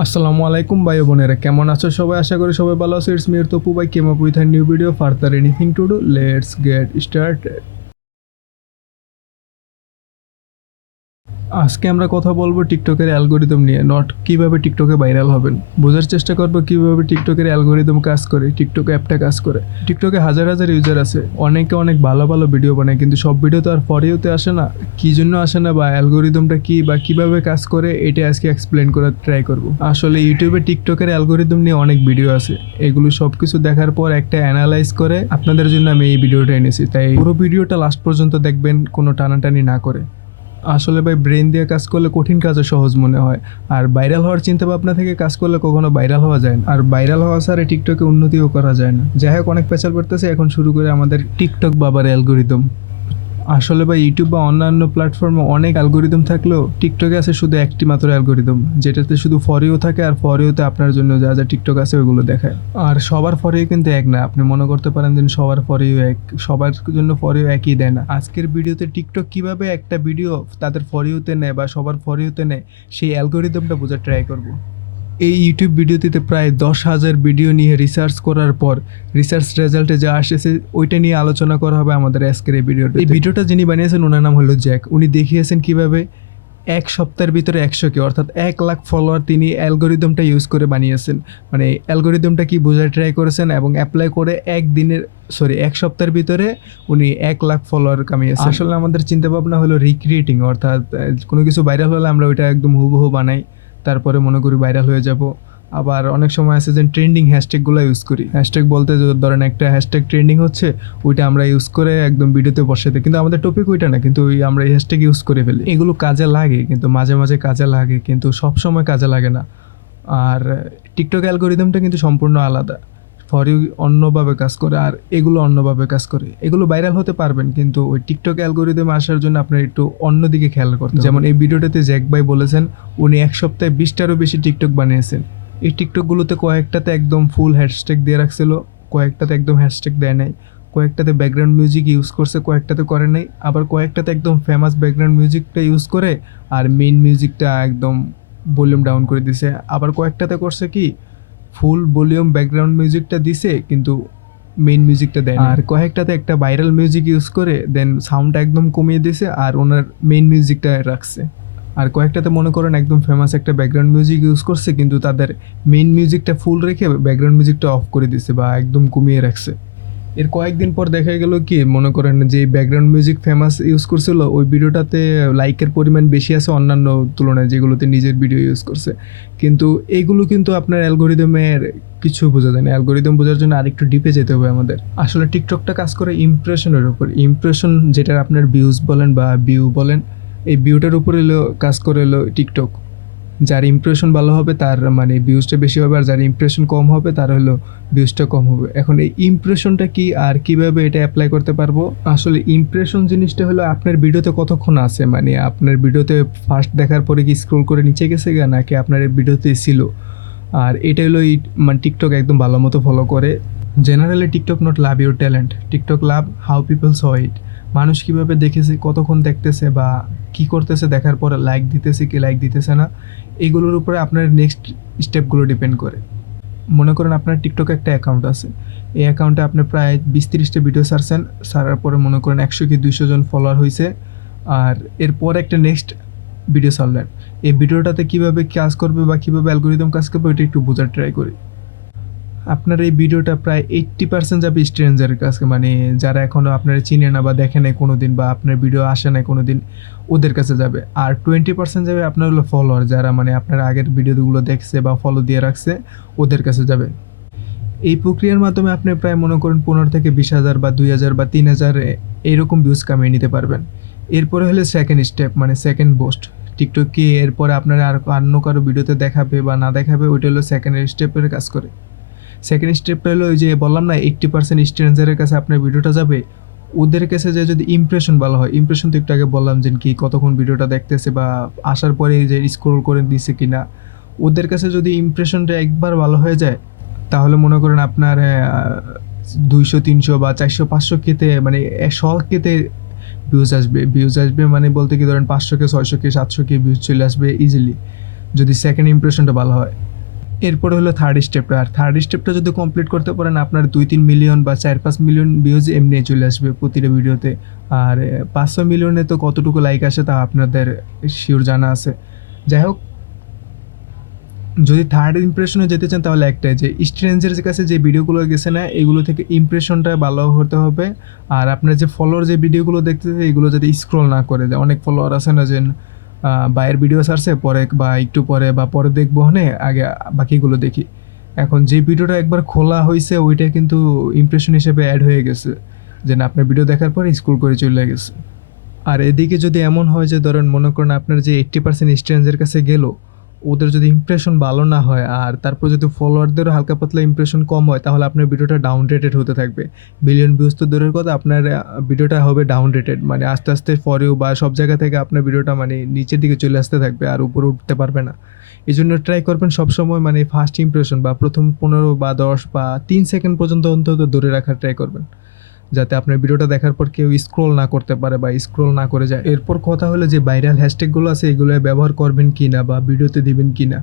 আসসালামু আলাইকুম ভাই বোনেরা, কেমন আছো সবাই? আশা করি সবাই ভালো আছো। ইটস মির তপু ভাই came up with a new video. Further anything to do, let's get started. আজকে আমরা কথা বলবো টিকটকের অ্যালগোরিদম নিয়ে, নট কিভাবে টিকটকে ভাইরাল হবেন। বোঝার চেষ্টা করবো কিভাবে টিকটকের অ্যালগোরিদম কাজ করে, টিকটক অ্যাপটা কাজ করে। টিকটকে হাজার হাজার ইউজার আছে, অনেকে অনেক ভালো ভালো ভিডিও বানায়, কিন্তু সব ভিডিও তো আর ফর ইউতে আসে না। কি জন্য আসে না বা অ্যালগোরিদমটা কি বা কিভাবে কাজ করে, এটা আজকে এক্সপ্লেন করার ট্রাই করব। আসলে ইউটিউবে টিকটকের অ্যালগোরিদম নিয়ে অনেক ভিডিও আছে, এগুলো সব কিছু দেখার পর একটা অ্যানালাইজ করে আপনাদের জন্য আমি এই ভিডিওটা এনেছি। তাই পুরো ভিডিওটা লাস্ট পর্যন্ত দেখবেন, কোনো টানাটানি না করে। আসলে ভাই, ব্রেন দিয়ে কাজ করলে কঠিন কাজও সহজ মনে হয়, আর ভাইরাল হওয়ার চিন্তা ভাবনা থেকে কাজ করলে কখনো ভাইরাল হওয়া যায় না। আর ভাইরাল হওয়া ছাড়া টিকটকে উন্নতিও করা যায় না। যাই হোক, অনেক পেছাল পড়তেছে, এখন শুরু করে আমাদের টিকটক বাবার অ্যালগোরিদম। আসলে ভাই, ইউটিউব বা অন্যান্য প্ল্যাটফর্মে অনেক অ্যালগোরিদম থাকলেও টিকটকে আছে শুধু একটি মাত্র অ্যালগোরিদম, যেটাতে শুধু ফর ইউ থাকে, আর ফর ইউতে আপনার জন্য যা যা টিকটক আছে ওইগুলো দেখায়। আর সবার ফর ইউ কিন্তু এক না। আপনি মনে করতে পারেন যে সবার ফর ইউ এক, সবার জন্য ফর ইউ একই দেয় না। আজকের ভিডিওতে টিকটক কিভাবে একটা ভিডিও তাদের ফর ইউতে নেয় বা সবার ফর ইউতে নেয়, সেই অ্যালগোরিদমটা বোঝার ট্রাই করব। এই ইউটিউব ভিডিওটিতে প্রায় 10,000 ভিডিও নিয়ে রিসার্চ করার পর রিসার্চ রেজাল্টে যা আসেছে ওইটা নিয়ে আলোচনা করা হবে আমাদের আজকের এই ভিডিওটা। এই ভিডিওটা যিনি বানিয়েছেন ওনার নাম হলো জ্যাক। উনি দেখিয়েছেন কিভাবে এক সপ্তাহের ভিতরে 100K অর্থাৎ 1 লাখ ফলোয়ার তিনি অ্যালগোরিদমটা ইউজ করে বানিয়েছেন। মানে অ্যালগোরিদমটা কি বোঝার ট্রাই করেছেন এবং অ্যাপ্লাই করে এক সপ্তাহের ভিতরে উনি 1 লাখ ফলোয়ার কামিয়েছেন। আসলে আমাদের চিন্তাভাবনা হলো রিক্রিয়েটিং, অর্থাৎ কোনো কিছু ভাইরাল হলে আমরা ওইটা একদম হুবহু বানাই, তারপরে মনে করি ভাইরাল হয়ে যাব। আবার অনেক সময় আছে যে ট্রেন্ডিং হ্যাশট্যাগুলো ইউজ করি। হ্যাশট্যাগ বলতে ধরেন একটা হ্যাশট্যাগ ট্রেন্ডিং হচ্ছে, ওইটা আমরা ইউজ করে একদম ভিডিওতে বসে দিই, কিন্তু আমাদের টপিক ওইটা না, কিন্তু আমরা এই হ্যাশট্যাগ ইউজ করে ফেলি। এগুলো কাজে লাগে, কিন্তু মাঝে মাঝে কাজে লাগে, কিন্তু সব সময় কাজে লাগে না। আর টিকটক অ্যালগোরিদমটা কিন্তু সম্পূর্ণ আলাদা। ফর ইউ অন্যভাবে কাজ করে আর এগুলো অন্যভাবে কাজ করে। এগুলো ভাইরাল হতে পারবেন, কিন্তু ওই টিকটক অ্যালগোরিদমে আসার জন্য আপনার একটু অন্যদিকে খেয়াল করতে হবে। যেমন এই ভিডিওটাতে জ্যাক ভাই বলেছেন উনি এক সপ্তাহে 20টারও বেশি টিকটক বানিয়েছেন। এই টিকটকগুলোতে কয়েকটাতে একদম ফুল হ্যাশট্যাগ দিয়ে রাখছিল, কয়েকটাতে একদম হ্যাশট্যাগ দেয় নাই, কয়েকটাতে ব্যাকগ্রাউন্ড মিউজিক ইউজ করছে, কয়েকটাতে করে নাই, আবার কয়েকটাতে একদম ফেমাস ব্যাকগ্রাউন্ড মিউজিকটা ইউজ করে আর মেইন মিউজিকটা একদম ভলিউম ডাউন করে দিছে। আবার কয়েকটাতে করছে কি, ফুল ভলিউম ব্যাকগ্রাউন্ড মিউজিকটা দিছে কিন্তু মেইন মিউজিকটা দেয় না। আর কয়েকটাতে একটা ভাইরাল মিউজিক ইউজ করে দেন সাউন্ডটা একদম কমিয়ে দিছে আর ওনার মেইন মিউজিকটা রাখছে। আর কয়েকটাতে মনে করেন একদম ফেমাস একটা ব্যাকগ্রাউন্ড মিউজিক ইউজ করছে, কিন্তু তাদের মেইন মিউজিকটা ফুল রেখে ব্যাকগ্রাউন্ড মিউজিকটা অফ করে দিছে বা একদম কমিয়ে রাখছে। এর কয়েকদিন পর দেখা গেল কি, মনে করেন যে ব্যাকগ্রাউন্ড মিউজিক ফেমাস ইউজ করছিল ওই ভিডিওটাতে লাইকের পরিমাণ বেশি আছে অন্যান্য তুলনায় যেগুলোতে নিজের ভিডিও ইউজ করছে। কিন্তু এইগুলো কিন্তু আপনার অ্যালগোরিদমের কিছু বোঝা যায় না। অ্যালগোরিদম বোঝার জন্য আরেকটু ডিপে যেতে হবে আমাদের। আসলে টিকটকটা কাজ করে ইমপ্রেশনের উপর। ইমপ্রেশন যেটা আপনার ভিউজ বলেন বা ভিউ বলেন, এই ভিউটার উপর এলো কাজ করে এলো টিকটক। যার ইমপ্রেশন ভালো হবে তার মানে ভিউজটা বেশি হবে, আর যার ইমপ্রেশন কম হবে তার হলো ভিউজটা কম হবে। এখন এই ইমপ্রেশনটা কি আর কিভাবে এটা অ্যাপ্লাই করতে পারবো? আসলে ইমপ্রেশন জিনিসটা হলো আপনার ভিডিওতে কতক্ষণ আছে, মানে আপনার ভিডিওতে ফার্স্ট দেখার পরে কি স্ক্রল করে নিচে গেছে গা, নাকি আপনার এই ভিডিওতে ছিল। আর এটা হলো মানে টিকটক একদম ভালো মতো ফলো করে। Generally TikTok not love your talent, TikTok love how people saw it. মানুষ কীভাবে দেখেছে, কতক্ষণ দেখতেছে বা কী করতেছে, দেখার পরে লাইক দিতেছে কি লাইক দিতেছে না, এইগুলোর উপরে আপনার নেক্সট স্টেপগুলো ডিপেন্ড করে। মনে করেন আপনার টিকটকে একটা অ্যাকাউন্ট আছে, এই অ্যাকাউন্টে আপনি প্রায় 20-30টা ভিডিও ছাড়ছেন, ছাড়ার পরে মনে করেন 100 কি 200 জন ফলোয়ার হয়েছে। আর এরপর একটা নেক্সট ভিডিও ছাড়লেন, এই ভিডিওটাতে কীভাবে কাজ করবে বা কীভাবে অ্যালগোরিদম কাজ করবে ওইটা একটু বোঝার ট্রাই করি। আপনার এই ভিডিওটা প্রায় 80% যাবে স্ট্রেঞ্জারের কাছে, মানে যারা এখনও আপনারা চিনে না বা দেখে নাই কোনো দিন বা আপনার ভিডিও আসে নাই কোনো দিন, ওদের কাছে যাবে। আর 20% যাবে আপনার হলো ফলোয়ার, যারা মানে আপনার আগের ভিডিওগুলো দেখছে বা ফলো দিয়ে রাখছে, ওদের কাছে যাবে। এই প্রক্রিয়ার মাধ্যমে আপনি প্রায় মনে করেন 15 থেকে 20,000 বা 2,000 বা 3,000 এইরকম ভিউজ কামিয়ে নিতে পারবেন। এরপরে হলো সেকেন্ড স্টেপ, মানে সেকেন্ড পোস্ট। টিকটক কি এরপরে আপনারা আর অন্য কারো ভিডিওতে দেখাবে বা না দেখাবে, ওইটা হলো সেকেন্ড স্টেপের কাজ করে। সেকেন্ড স্টেপটা হলো ওই যে বললাম না 80% স্ট্রেঞ্জারের কাছে আপনার ভিডিওটা যাবে। ওদের কাছে যে যদি ইমপ্রেশন ভালো হয়, ইমপ্রেশন তো একটু আগে বললাম যে কি কতক্ষণ ভিডিওটা দেখতেছে বা আসার পরে যে স্ক্রোল করে দিছে কি না, ওদের কাছে যদি ইমপ্রেশনটা একবার ভালো হয়ে যায়, তাহলে মনে করেন আপনার 200, 300 বা 400, 500K মানে 100K ভিউজ আসবে। ভিউজ আসবে মানে বলতে কি ধরেন 500K, 600K, 700K ভিউজ চলে আসবে ইজিলি। যদি সেকেন্ড ইমপ্রেশনটা ভালো হয়। এরপরে হলো থার্ড স্টেপটা, আর থার্ড স্টেপটা যদি কমপ্লিট করতে পারেন আপনার 2-3 মিলিয়ন বা 4-5 মিলিয়ন ভিউজ এমনি চলে আসবে প্রতিটা ভিডিওতে। আর 500 মিলিয়নে তো কতটুকু লাইক আসে তা আপনাদের শিওর জানা আছে। যাই হোক, যদি থার্ড ইমপ্রেশনে যেতে চান তাহলে একটাই, যে স্ট্রেঞ্জের কাছে যে ভিডিওগুলো গেছে না এগুলো থেকে ইমপ্রেশনটা ভালো হতে হবে। আর আপনার যে ফলোয়ার যে ভিডিওগুলো দেখতেছে এগুলো যাতে স্ক্রল না করে দেয়। অনেক ফলোয়ার আছে না যে বাইরের ভিডিও ছাড়ছে পরে বা একটু পরে বা পরে দেখবো হনে আগে বাকিগুলো দেখি। এখন যে ভিডিওটা একবার খোলা হয়েছে ওইটা কিন্তু ইমপ্রেশন হিসেবে অ্যাড হয়ে গেছে, যে না আপনার ভিডিও দেখার পরে স্ক্রল করে চলে গেছে। আর এদিকে যদি এমন হয় যে ধরেন মনে করেন আপনার যে 80% স্ট্রেঞ্জের কাছে গেল, ওদের যদি ইমপ্রেশন ভালো না হয় আর তারপর যদি ফলোয়ারদেরও হালকা পাতলা ইমপ্রেশন কম হয়, তাহলে আপনার ভিডিওটা ডাউন রেটেড হতে থাকবে। বিলিয়ন ভিউজ তো দূরের কথা, আপনার ভিডিওটা হবে ডাউন রেটেড, মানে আস্তে আস্তে ফরিউ বা সব জায়গা থেকে আপনার ভিডিওটা মানে নিচের দিকে চলে আসতে থাকবে আর উপরে উঠতে পারবে না। এই জন্য ট্রাই করবেন সবসময় মানে ফার্স্ট ইমপ্রেশন বা প্রথম 15 বা 10 বা 3 সেকেন্ড পর্যন্ত অন্তত ধরে রাখার ট্রাই করবেন, যাতে আপনার ভিডিওটা দেখার পর কেউ স্ক্রল না করতে পারে বা স্ক্রল না করে যায়। এরপর কথা হলো যে ভাইরাল হ্যাশট্যাগুলো আছে এগুলো ব্যবহার করবেন কি না বা ভিডিওতে দিবেন কি না।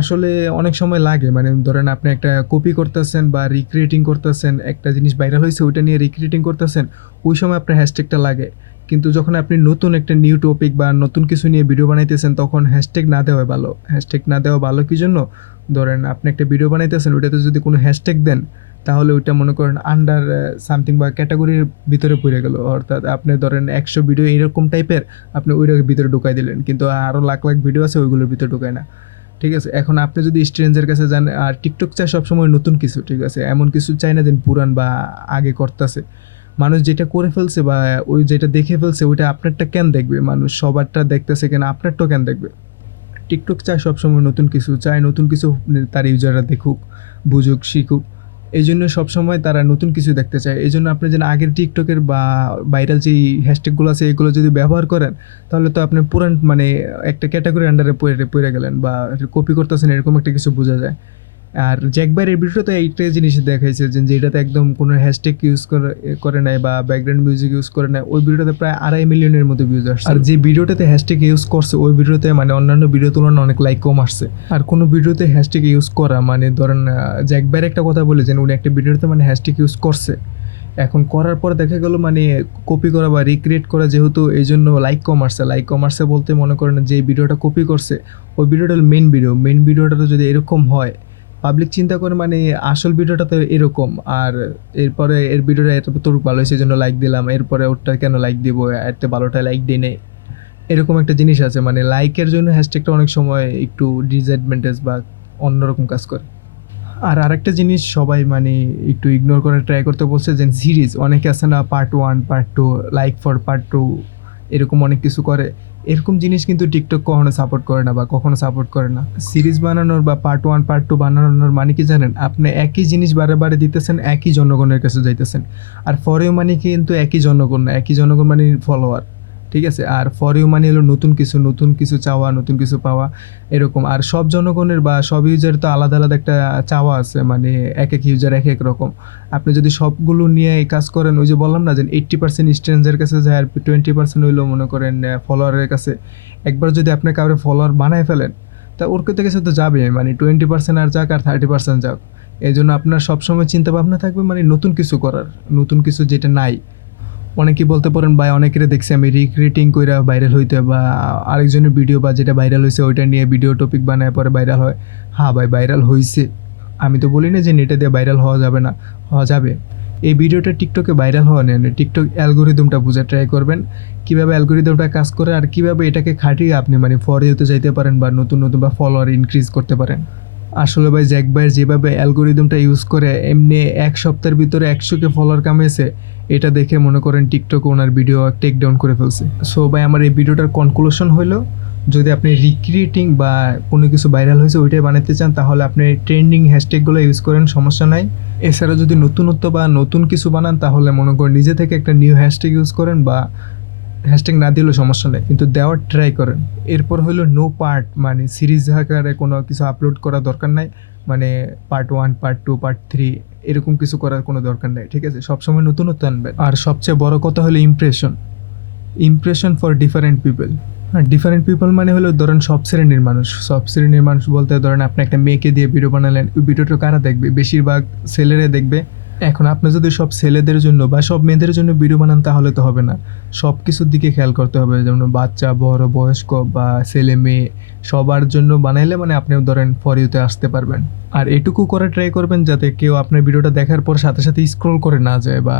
আসলে অনেক সময় লাগে, মানে ধরেন আপনি একটা কপি করতেছেন বা রিক্রিয়েটিং করতেছেন, একটা জিনিস ভাইরাল হয়েছে ওইটা নিয়ে রিক্রিয়েটিং করতেছেন, ওই সময় আপনার হ্যাশট্যাগটা লাগে। কিন্তু যখন আপনি নতুন একটা নিউ টপিক বা নতুন কিছু নিয়ে ভিডিও বানাইতেছেন তখন হ্যাশট্যাগ না দেওয়া ভালো। হ্যাশট্যাগ না দেওয়া ভালো কী জন্য? ধরেন আপনি একটা ভিডিও বানাইতেছেন, ওইটাতে যদি কোনো হ্যাশট্যাগ দেন তাহলে ওইটা মনে করেন আন্ডার সামথিং বা ক্যাটাগরির ভিতরে পড়ে গেল। অর্থাৎ আপনি ধরেন 100 ভিডিও এরকম টাইপের আপনি ওইটার ভিতরে ঢুকাই দিলেন, কিন্তু আরও লাখ লাখ ভিডিও আছে ওইগুলোর ভিতরে ঢুকায় না। ঠিক আছে, এখন আপনি যদি স্ট্রেঞ্জের কাছে যান, আর টিকটক চায় সবসময় নতুন কিছু, ঠিক আছে, এমন কিছু চাই না যেন পুরান বা আগে করতেছে। মানুষ যেটা করে ফেলছে বা ওই যেটা দেখে ফেলছে ওইটা আপনারটা কেন দেখবে? মানুষ সবারটা দেখতেছে কেন, আপনারটাও কেন দেখবে? টিকটক চায় সবসময় নতুন কিছু, চায় নতুন কিছু তার ইউজাররা দেখুক, বুঝুক, শিখুক। এই জন্য সবসময় তারা নতুন কিছু দেখতে চায়। এই জন্য আপনি যেন আগের টিকটকের বা ভাইরাল যেই হ্যাশট্যাগুলো আছে এগুলো যদি ব্যবহার করেন তাহলে তো আপনি পুরান মানে একটা ক্যাটাগরি আন্ডারে পড়ে গেলেন বা কপি করতেছেন এরকম একটা কিছু বোঝা যায়। আর জ্যাকবারের ভিডিওতে এইটাই জিনিস দেখাইছে যে যেটাতে একদম কোনো হ্যাশট্যাগ ইউজ করে নাই বা ব্যাকগ্রাউন্ড মিউজিক ইউজ করে নাই, ওই ভিডিওতে প্রায় 2.5 মিলিয়নের মতো ভিউজ আসছে। আর যে ভিডিওটাতে হ্যাশট্যাগ ইউজ করছে ওই ভিডিওতে মানে অন্যান্য ভিডিও তুলনায় অনেক লাইক কম আসছে। আর কোনো ভিডিওতে হ্যাশট্যাগ ইউজ করা মানে ধরেন জ্যাকবার একটা কথা বলেছেন, উনি একটা ভিডিওতে মানে হ্যাশট্যাগ ইউজ করছে, এখন করার পর দেখা গেল মানে কপি করা বা রিক্রিয়েট করা যেহেতু এই জন্য লাইক কম আসছে বলতে মনে করেন যে ভিডিওটা কপি করছে ওই ভিডিওটা মেন ভিডিওটা তো যদি এরকম হয় পাবলিক চিন্তা করে মানে আসল ভিডিওটা তো এরকম, আর এরপরে এর ভিডিওটা এতটুকু ভালো হয়েছে জন্য লাইক দিলাম, এরপরে ওরটা কেন লাইক দিব, এত ভালোটা লাইক দিই নেই, এরকম একটা জিনিস আছে। মানে লাইকের জন্য হ্যাশট্যাগটা অনেক সময় একটু ডিসঅ্যাডভান্টেজ বা অন্যরকম কাজ করে। আর আরেকটা জিনিস সবাই মানে একটু ইগনোর করে ট্রাই করতে বলছে যে সিরিজ, অনেকে আছে না part 1 part 2 like for part 2 এরকম অনেক কিছু করে। এরকম জিনিস কিন্তু টিকটক কখনো সাপোর্ট করে না বা কখনো সাপোর্ট করে না। সিরিজ বানানোর বা পার্ট 1 পার্ট 2 বানানোর মানে কি জানেন? আপনি একই জিনিস বারে বারে দিতেছেন, একই জনগণের কাছে যাইতেছেন। আর ফর ইউ মানে কিন্তু একই জনগণ না, একই জনগণ মানে ফলোয়ার, ঠিক আছে। আর ফর ইউ মানে হলো নতুন কিছু চাওয়া, নতুন কিছু পাওয়া এরকম। আর সব জনগণের বা সব ইউজার তো আলাদা আলাদা একটা চাওয়া আছে, মানে এক এক ইউজার এক এক রকম। আপনি যদি সবগুলো নিয়ে এই কাজ করেন, ওই যে বললাম না যে 80% স্ট্রেঞ্জের কাছে যায় আর 20% হইলো মনে করেন ফলোয়ারের কাছে, একবার যদি আপনি কাউরে ফলোয়ার বানায় ফেলেন তা ওর কাছে তো যাবে, মানে 20% আর যাক আর 30% যাক। এই জন্য আপনার সবসময় চিন্তা ভাবনা থাকবে মানে নতুন কিছু করার, নতুন কিছু যেটা নাই। অনেকেই বলতে পারেন ভাই অনেকের দেখছি আমি রিক্রিয়েটিং কইরা ভাইরাল হইতে বা আরেকজনের ভিডিও বা যেটা ভাইরাল হয়েছে ওইটা নিয়ে ভিডিও টপিক বানায় পরে ভাইরাল হয়। হ্যাঁ ভাই ভাইরাল হয়েছে, আমি তো বলি না যে নেটে দিয়ে ভাইরাল হওয়া যাবে না, হওয়া যাবে। এই ভিডিওটা টিকটকে ভাইরাল হওয়া নেন, টিকটক অ্যালগোরিদমটা বোঝার ট্রাই করবেন, কীভাবে অ্যালগোরিদমটা কাজ করে আর কীভাবে এটাকে খাটিয়ে আপনি মানে ফরিউতে যাইতে পারেন বা নতুন বা ফলোয়ার ইনক্রিজ করতে পারেন। আসলে ভাই জ্যাক ভাইয়ের যেভাবে অ্যালগোরিদমটা ইউজ করে এমনি 1 সপ্তাহের ভিতরে 100কে ফলোয়ার কামিয়েছে, এটা দেখে মনে করেন টিকটক ওনার ভিডিও টেক ডাউন করে ফেলছে। সো ভাই আমার এই ভিডিওটার কনক্লুশন হলো, যদি আপনি রিক্রিয়েটিং বা কোনো কিছু ভাইরাল হয়েছে ওইটাই বানাতে চান তাহলে আপনি ট্রেন্ডিং হ্যাশট্যাগুলো ইউজ করেন, সমস্যা নাই। এছাড়া যদি নতুনত্ব বা নতুন কিছু বানান তাহলে মনে করেন নিজে থেকে একটা নিউ হ্যাশট্যাগ ইউজ করেন, বা হ্যাশট্যাগ না দিলেও সমস্যা নেই কিন্তু দেওয়ার ট্রাই করেন। এরপর হলো নো পার্ট, মানে সিরিজ আকারে কোনো কিছু আপলোড করার দরকার নাই, মানে পার্ট 1 পার্ট 2 পার্ট 3 এরকম কিছু করার কোনো দরকার নেই, ঠিক আছে। সবসময় নতুনত্ব আনবেন। আর সবচেয়ে বড় কথা হলো impression for different people. Different people মানে হলো ধরেন সব শ্রেণীর মানুষ। সব শ্রেণীর মানুষ বলতে ধরেন আপনি একটা মেয়েকে দিয়ে ভিডিও বানালেন, ওই ভিডিওটা কারা দেখবে? বেশিরভাগ ছেলেরা দেখবে। এখন আপনি যদি সব ছেলেদের জন্য বা সব মেয়েদের জন্য ভিডিও বানান তাহলে তো হবে না, সব কিছুর দিকে খেয়াল করতে হবে। যেমন বাচ্চা, বড়, বয়স্ক বা ছেলে মেয়ে সবার জন্য বানাইলে মানে আপনিও ধরেন ফর ইউতে আসতে পারবেন। আর এটুকু করে ট্রাই করবেন যাতে কেউ আপনার ভিডিওটা দেখার পর সাথে সাথে স্ক্রল করে না যায়, বা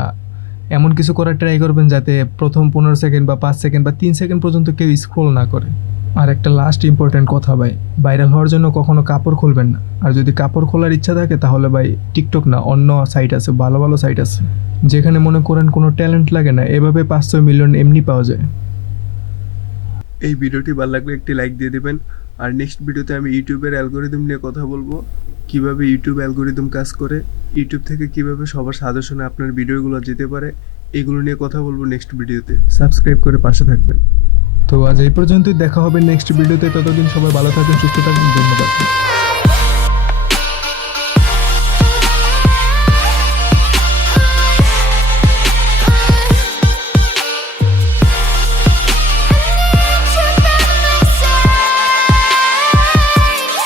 এমন কিছু করার ট্রাই করবেন যাতে প্রথম 15 সেকেন্ড বা 5 সেকেন্ড বা 3 সেকেন্ড পর্যন্ত কেউ স্ক্রল না করে। আর একটা লাস্ট ইম্পর্টেন্ট কথা ভাই, ভাইরাল হওয়ার জন্য কখনো কাপড় খুলবেন না। আর যদি কাপড় খোলার ইচ্ছা থাকে তাহলে ভাই টিকটক না, অন্য সাইট আছে, ভালো ভালো সাইট আছে যেখানে মনে করেন কোনো ট্যালেন্ট লাগে না, এভাবে 500 মিলিয়ন এমনি পাওয়া যায়। এই ভিডিওটি ভালো লাগলে একটি লাইক দিয়ে দিবেন। আর নেক্সট ভিডিওতে আমি ইউটিউবের অ্যালগোরিদম নিয়ে কথা বলবো, কিভাবে ইউটিউব অ্যালগোরিদম কাজ করে, ইউটিউব থেকে কিভাবে সবার সাজেশনে আপনার ভিডিওগুলো যেতে পারে, এগুলো নিয়ে কথা বলবো নেক্সট ভিডিওতে। সাবস্ক্রাইব করে পাশে থাকবেন। তো আজ এই পর্যন্তই, দেখা হবে নেক্সট ভিডিওতে। ততদিন সবাই ভালো থাকবেন, সুস্থ থাকবেন, ধন্যবাদ।